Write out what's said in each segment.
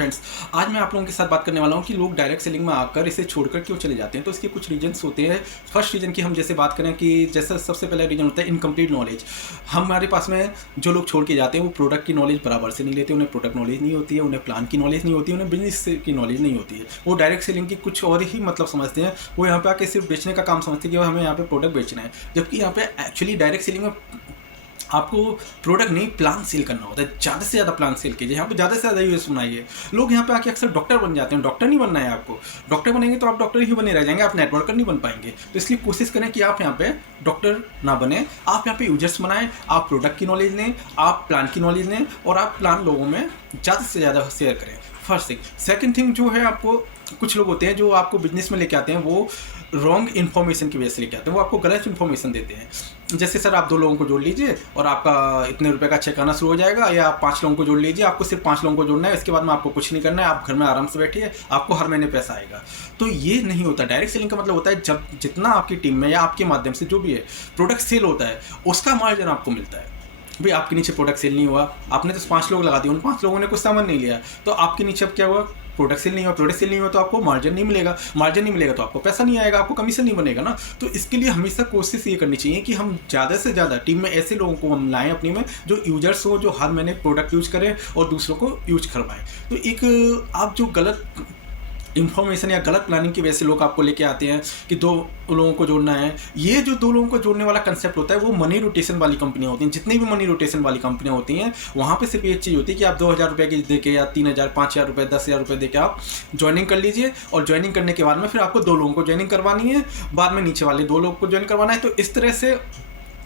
Friends, आज मैं आप लोगों के साथ बात करने वाला हूं कि लोग डायरेक्ट सेलिंग में आकर इसे छोड़कर क्यों चले जाते हैं। तो इसके कुछ रीजंस होते हैं। फर्स्ट रीजन की हम जैसे बात करें कि जैसा सबसे पहला रीजन होता है इनकम्प्लीट नॉलेज। हमारे पास में जो लोग छोड़ के जाते हैं वो प्रोडक्ट की नॉलेज बराबर से नहीं लेते, उन्हें प्रोडक्ट नॉलेज नहीं होती है, उन्हें प्लान की नॉलेज नहीं होती है, उन्हें बिजनेस की नॉलेज नहीं होती है। वो डायरेक्ट सेलिंग की कुछ और ही मतलब समझते हैं। वो यहाँ पे आके सिर्फ बेचने का काम समझते हैं कि हमें यहाँ पे प्रोडक्ट बेचना है, जबकि यहाँ पे एक्चुअली डायरेक्ट सेलिंग में आपको प्रोडक्ट नहीं प्लान सेल करना होता है। ज़्यादा से ज़्यादा प्लान सेल कीजिए, यहाँ पे ज़्यादा से ज़्यादा यूएस बनाइए। लोग यहाँ पे आके अक्सर डॉक्टर बन जाते हैं। डॉक्टर नहीं बनना है आपको। डॉक्टर बनेंगे तो आप डॉक्टर ही बने रह जाएंगे, आप नेटवर्कर नहीं बन पाएंगे। तो इसलिए कोशिश करें कि आप यहाँ पे डॉक्टर ना बने, आप यहाँ पे यूजर्स बनाएं, आप प्रोडक्ट की नॉलेज लें, आप प्लान की नॉलेज लें और आप प्लान लोगों में ज़्यादा से ज़्यादा शेयर करें। First thing. सेकेंड थिंग जो है, आपको कुछ लोग होते हैं जो आपको बिजनेस में लेके आते हैं, वो रॉन्ग इन्फॉर्मेशन की वजह से लेके आते हैं। वो आपको गलत इन्फॉर्मेशन देते हैं। जैसे सर आप 2 लोगों को जोड़ लीजिए और आपका इतने रुपए का चेक आना शुरू हो जाएगा, या आप 5 लोगों को जोड़ लीजिए, आपको सिर्फ 5 लोगों को जोड़ना है, इसके बाद में आपको कुछ नहीं करना है, आप घर में आराम से बैठिए, आपको हर महीने पैसा आएगा। तो ये नहीं होता। डायरेक्ट सेलिंग का मतलब होता है जब जितना आपकी टीम में या आपके माध्यम से जो भी है प्रोडक्ट सेल होता है उसका मार्जिन आपको मिलता है। भाई आपके नीचे प्रोडक्ट सेल नहीं हुआ, आपने तो 5 लोग लगा दिए, उन 5 लोगों ने कुछ सामान नहीं लिया, तो आपके नीचे अब क्या हुआ, प्रोडक्ट सेल नहीं हुआ। प्रोडक्ट सेल नहीं हुआ तो आपको मार्जिन नहीं मिलेगा, मार्जिन नहीं मिलेगा तो आपको पैसा नहीं आएगा, आपको कमीशन नहीं बनेगा ना। तो इसके लिए हमेशा कोशिश ये करनी चाहिए कि हम ज़्यादा से ज़्यादा टीम में ऐसे लोगों को हम लाएं अपनी में जो यूजर्स हो, जो हर महीने प्रोडक्ट यूज करें और दूसरों को यूज करवाएं। तो एक आप जो गलत इन्फॉर्मेशन या गलत प्लानिंग की वजह से लोग आपको लेके आते हैं कि 2 लोगों को जोड़ना है। ये जो 2 लोगों को जोड़ने वाला कंसेप्ट होता है वो मनी रोटेशन वाली कंपनियां होती हैं। जितनी भी मनी रोटेशन वाली कंपनियां होती हैं वहाँ पे सिर्फ एक चीज़ होती है कि आप 2,000 रुपये की देके या 3,000, 5,000 रुपये, 10,000 रुपये देके आप ज्वाइनिंग कर लीजिए, और ज्वाइनिंग करने के बाद में फिर आपको 2 लोगों को ज्वाइनिंग करवानी है, बाद में नीचे वाले 2 लोगों को ज्वाइन करवाना है। तो इस तरह से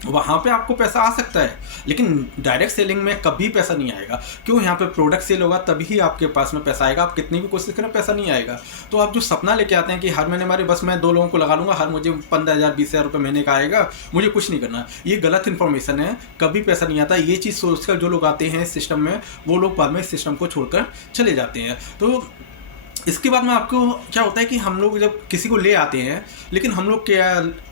वहाँ पे आपको पैसा आ सकता है, लेकिन डायरेक्ट सेलिंग में कभी पैसा नहीं आएगा। क्यों? यहाँ पे प्रोडक्ट सेल होगा तभी ही आपके पास में पैसा आएगा। आप कितनी भी कोशिश करें पैसा नहीं आएगा। तो आप जो सपना लेके आते हैं कि हर महीने हमारे बस मैं 2 लोगों को लगा लूँगा, हर मुझे 15,000, 20,000 रुपये महीने का आएगा, मुझे कुछ नहीं करना, ये गलत इन्फॉर्मेशन है। कभी पैसा नहीं आता। ये चीज़ सोचकर जो लोग आते हैं इस सिस्टम में, वो लोग बाद में इस सिस्टम को छोड़कर चले जाते हैं। तो इसके बाद में आपको क्या होता है कि हम लोग जब किसी को ले आते हैं, लेकिन हम लोग क्या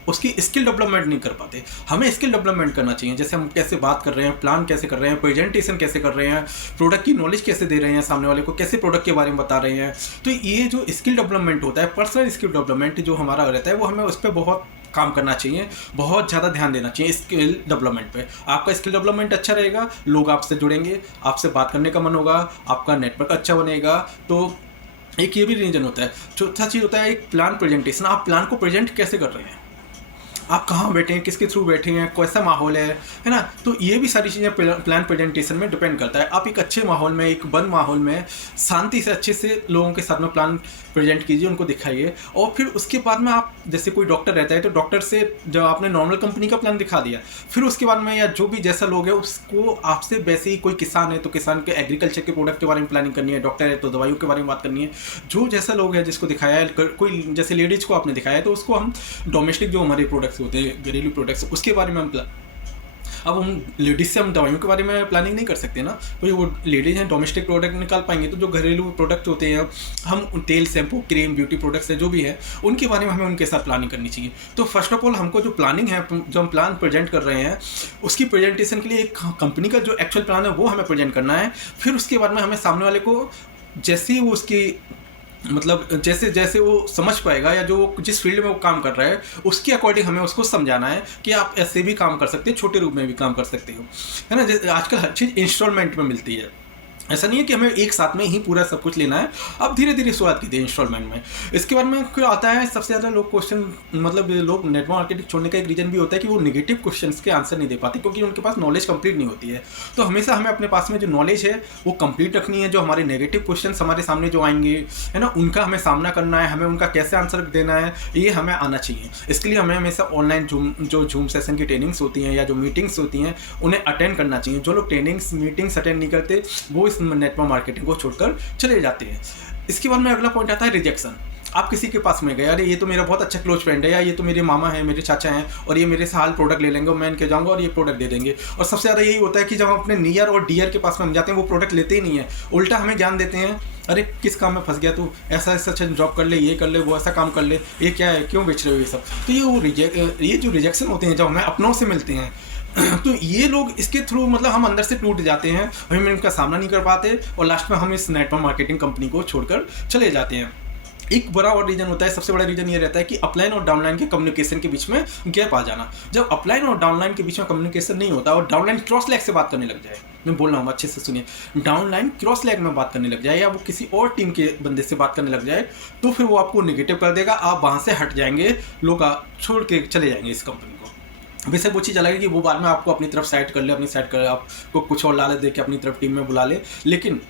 उसकी स्किल डेवलपमेंट नहीं कर पाते। हमें स्किल डेवलपमेंट करना चाहिए। जैसे हम कैसे बात कर रहे हैं, प्लान कैसे कर रहे हैं, प्रेजेंटेशन कैसे कर रहे हैं, प्रोडक्ट की नॉलेज कैसे दे रहे हैं, सामने वाले को कैसे प्रोडक्ट के बारे में बता रहे हैं। तो ये जो स्किल डेवलपमेंट होता है, पर्सनल स्किल डेवलपमेंट जो हमारा रहता है, वो हमें उस पर बहुत काम करना चाहिए, बहुत ज़्यादा ध्यान देना चाहिए स्किल डेवलपमेंट पे। आपका स्किल डेवलपमेंट अच्छा रहेगा, लोग आपसे जुड़ेंगे, आपसे बात करने का मन होगा, आपका नेटवर्क अच्छा बनेगा। तो एक ये भी रीजन होता है। चौथा चीज़ होता है एक प्लान प्रेजेंटेशन। आप प्लान को प्रेजेंट कैसे कर रहे हैं, आप कहाँ बैठे हैं, किसके थ्रू बैठे हैं, कैसा माहौल है ना। तो ये भी सारी चीज़ें प्लान प्रेजेंटेशन में डिपेंड करता है। आप एक अच्छे माहौल में, एक बंद माहौल में शांति से अच्छे से लोगों के साथ में प्लान प्रेजेंट कीजिए, उनको दिखाइए। और फिर उसके बाद में आप, जैसे कोई डॉक्टर रहता है तो डॉक्टर से जब आपने नॉर्मल कंपनी का प्लान दिखा दिया, फिर उसके बाद में या जो भी जैसा लोग है उसको आपसे वैसे ही, कोई किसान है तो किसान के एग्रीकल्चर के प्रोडक्ट के बारे में प्लानिंग करनी है, डॉक्टर है तो दवाइयों के बारे में बात करनी है। जो जैसा लोग है जिसको दिखाया है, कोई जैसे लेडीज़ को आपने दिखाया है तो उसको हम डोमेस्टिक जो हमारे प्रोडक्ट्स होते हैं, घरेलू प्रोडक्ट्स, उसके बारे में हम अब हम लेडीज़ से हम दवाइयों के बारे में प्लानिंग नहीं कर सकते ना। तो वो लेडीज़ हैं डोमेस्टिक प्रोडक्ट निकाल पाएंगे। तो जो घरेलू प्रोडक्ट होते हैं, हम तेल, शैम्पू, क्रीम, ब्यूटी प्रोडक्ट्स है जो भी है, उनके बारे में हमें उनके साथ प्लानिंग करनी चाहिए। तो फर्स्ट ऑफ ऑल हमको जो प्लानिंग है, जो हम प्लान प्रेजेंट कर रहे हैं, उसकी प्रेजेंटेशन के लिए एक कंपनी का जो एक्चुअल प्लान है वो हमें प्रेजेंट करना है। फिर उसके बाद में हमें सामने वाले को जैसे ही वो उसकी मतलब जैसे जैसे वो समझ पाएगा, या जो जिस फील्ड में वो काम कर रहा है उसके अकॉर्डिंग हमें उसको समझाना है कि आप ऐसे भी काम कर सकते हो, छोटे रूप में भी काम कर सकते हो, है ना। जैसे आजकल हर चीज़ इंस्टॉलमेंट में मिलती है। ऐसा नहीं है कि हमें एक साथ में ही पूरा सब कुछ लेना है। अब धीरे धीरे शुरुआत कीजिए इंस्टॉलमेंट में। इसके बाद में क्या आता है, सबसे ज़्यादा लोग क्वेश्चन, मतलब लोग नेटवर्क मार्केटिंग छोड़ने का एक रीज़न भी होता है कि वो नेगेटिव क्वेश्चंस के आंसर नहीं दे पाते, क्योंकि उनके पास नॉलेज कंप्लीट नहीं होती है। तो हमेशा हमें अपने पास में जो नॉलेज है वो कंप्लीट रखनी है। जो हमारे नेगेटिव क्वेश्चन हमारे सामने जो आएंगे, है ना, उनका हमें सामना करना है, हमें उनका कैसे आंसर देना है, ये हमें आना चाहिए। इसके लिए हमें हमेशा ऑनलाइन जूम सेशन की ट्रेनिंग्स होती हैं या जो मीटिंग्स होती हैं उन्हें अटेंड करना चाहिए। जो लोग मीटिंग्स अटेंड नहीं करते वो इस नेटवर्क मार्केटिंग को छोड़कर चले जाते हैं। इसके बाद में अगला पॉइंट आता है रिजेक्शन। आप किसी के पास में गए, अरे ये तो मेरा बहुत अच्छा क्लोज फ्रेंड है, या ये तो मेरे मामा है, मेरे चाचा हैं, और ये मेरे से हाल प्रोडक्ट ले लेंगे और मैं इनके जाऊंगा और ये प्रोडक्ट दे देंगे। और सबसे ज़्यादा यही होता है कि जब हम अपने नियर और डियर के पास में हम जाते हैं वो प्रोडक्ट लेते ही नहीं है, उल्टा हमें ज्ञान देते हैं, अरे किस काम में फंस गया तू, ऐसा ऐसा जॉब कर ले, ये कर ले, वो ऐसा काम कर ले, ये क्या है, क्यों बेच रहे हो ये सब। तो ये जो रिजेक्शन होते हैं जब हमें अपनों से मिलते हैं, तो ये लोग इसके थ्रू मतलब हम अंदर से टूट जाते हैं, हम इनका सामना नहीं कर पाते और लास्ट में हम इस नेटवर्क मार्केटिंग कंपनी को छोड़कर चले जाते हैं। एक बड़ा और रीजन होता है, सबसे बड़ा रीजन ये रहता है कि अपलाइन और डाउनलाइन के कम्युनिकेशन के बीच में गैप आ जाना। जब अपलाइन और डाउनलाइन के बीच में कम्युनिकेशन नहीं होता और डाउनलाइन क्रॉस लैग से बात करने लग जाए, मैं बोल रहा हूँ अच्छे से सुनिए, डाउनलाइन क्रॉस लैग में बात करने लग जाए या वो किसी और टीम के बंदे से बात करने लग जाए, तो फिर वो आपको निगेटिव कर देगा, आप वहाँ से हट जाएंगे, लोग छोड़ के चले जाएंगे इस कंपनी को। बेशक वो चीज़ अलग है कि वो बाद में आपको अपनी तरफ साइड कर ले, अपनी साइड कर आपको कुछ और लालच दे के अपनी तरफ टीम में बुला ले, लेकिन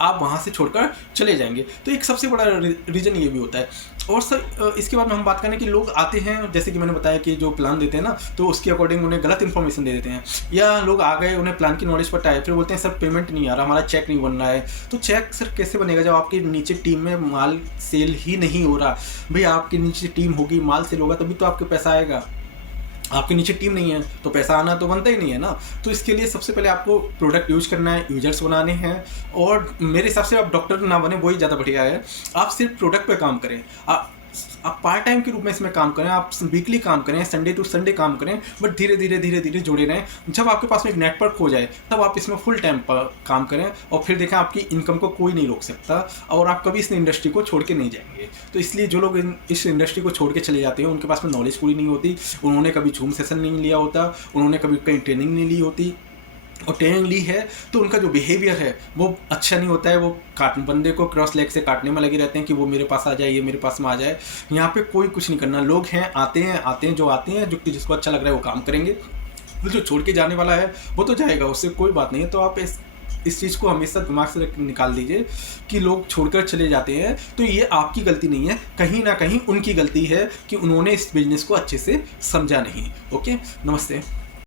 आप वहाँ से छोड़कर चले जाएंगे। तो एक सबसे बड़ा रीज़न ये भी होता है। और सर इसके बाद में हम बात करें कि लोग आते हैं, जैसे कि मैंने बताया कि जो प्लान देते हैं ना, तो उसके अकॉर्डिंग उन्हें गलत इन्फॉर्मेशन दे देते हैं, या लोग आ गए उन्हें प्लान की नॉलेज पता है, फिर बोलते हैं सर पेमेंट नहीं आ रहा, हमारा चेक नहीं बन रहा है। तो चेक सर कैसे बनेगा जब आपके नीचे टीम में माल सेल ही नहीं हो रहा? भाई आपके नीचे टीम होगी, माल सेल होगा तभी तो आपके पैसा आएगा। आपके नीचे टीम नहीं है तो पैसा आना तो बनता ही नहीं है ना। तो इसके लिए सबसे पहले आपको प्रोडक्ट यूज करना है, यूजर्स बनाने हैं, और मेरे हिसाब से आप डॉक्टर ना बने वही ज़्यादा बढ़िया है। आप सिर्फ प्रोडक्ट पे काम करें, आप पार्ट टाइम के रूप में इसमें काम करें, आप वीकली काम करें, संडे टू संडे काम करें, बट धीरे धीरे जुड़े रहें। जब आपके पास में एक नेटवर्क हो जाए तब आप इसमें फुल टाइम पर काम करें, और फिर देखें आपकी इनकम को कोई नहीं रोक सकता, और आप कभी इस इंडस्ट्री को छोड़ के नहीं जाएंगे। तो इसलिए जो लोग इस इंडस्ट्री को छोड़ के चले जाते हैं उनके पास में नॉलेज पूरी नहीं होती, उन्होंने कभी जूम सेशन नहीं लिया होता, उन्होंने कभी कहीं ट्रेनिंग नहीं ली होती, और ट्रेनिंग ली है तो उनका जो बिहेवियर है वो अच्छा नहीं होता है। वो बंदे को क्रॉस लेग से काटने में लगे रहते हैं कि वो मेरे पास आ जाए, ये मेरे पास में आ जाए। यहाँ पे कोई कुछ नहीं करना, लोग हैं आते हैं जो आते हैं, जो जिसको अच्छा लग रहा है वो काम करेंगे, जो छोड़ के जाने वाला है वो तो जाएगा, उससे कोई बात नहीं है। तो आप इस चीज़ को हमेशा दिमाग से निकाल दीजिए कि लोग छोड़कर चले जाते हैं तो ये आपकी गलती नहीं है, कहीं ना कहीं उनकी गलती है कि उन्होंने इस बिजनेस को अच्छे से समझा नहीं। ओके, नमस्ते।